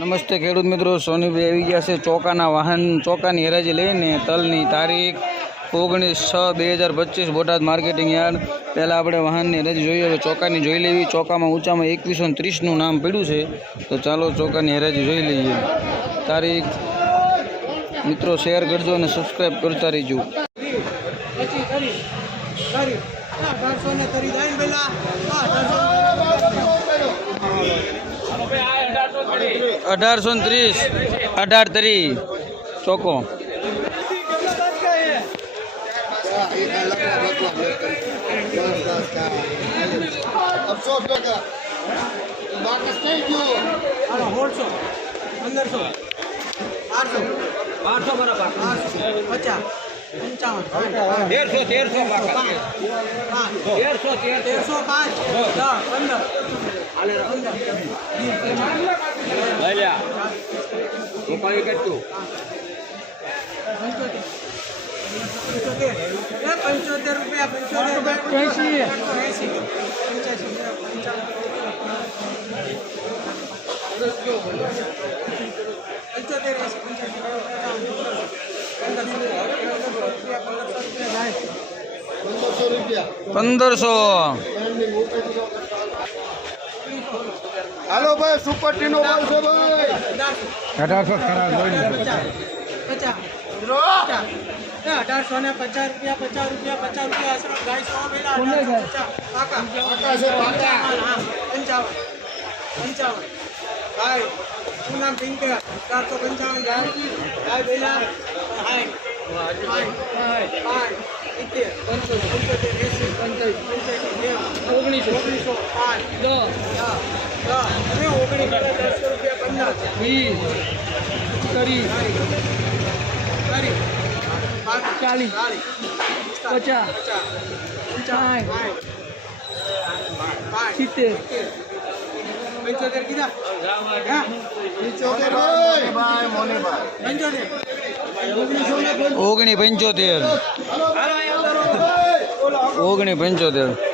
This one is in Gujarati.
નમસ્તે ખેડૂત મિત્રો, સોનીભાઈ આવી ગયા છે ચોકાના વાહન, ચોકાની હરાજી લઈને તલની તારીખ ઓગણીસ છ બે હજાર પચીસ બોટાદ માર્કેટિંગ યાર્ડ. પહેલાં આપણે વાહનની હરાજી જોઈએ, હવે ચોકાની જોઈ લેવી. ચોકામાં ઊંચામાં એકવીસો ત્રીસનું નામ પડ્યું છે. તો ચાલો ચોકાની હરાજી જોઈ લઈએ. તારીખ મિત્રો, શેર કરજો અને સબસ્ક્રાઈબ કરતા રહીજો. અઢારસો ને કરી જાય અઢારસો અઢારસો ને ત્રીસ અઢાર તરી ચોકો અફસોસ ટકા બાકસ નહીં ગયો હાલો સોળસો પંદરસો આઠસો આઠસો બરાબર આઠસો પચાસ પંચાવન તેરસો તેરસો તેરસો તેરસો પાંચ દસ પંદર પંચોતેર એ પંચોતેર રૂપિયા પંચોતેર એસી એસી પંચ્યાસી પંચોતેર એસી પંદરસો રૂપિયા પંદરસો હાલો ભાઈ સુપર ટીનો બોલ છે ભાઈ. અઢારસો ખરાબ અઢારસો ને પચાસ રૂપિયા પચાસ રૂપિયા પચાસ રૂપિયા અસરો ગાયસો પંચાવન પંચાવન ભાઈ શું નામ પિંકર ચારસો પંચાવન ગાય ગાય પેલા હાય હાય હાય સિત્તેર પંચોતેર પંચોતેર એસી નેવું ઓગણીસો. ઓગણીસો પાંચ. દસ. વીસ. ચાલીસ. પચાસ. સિત્તેર. પંચોતેર કીધા? ઓગણી પંચોતેર. ઓગણી પંચોતેર.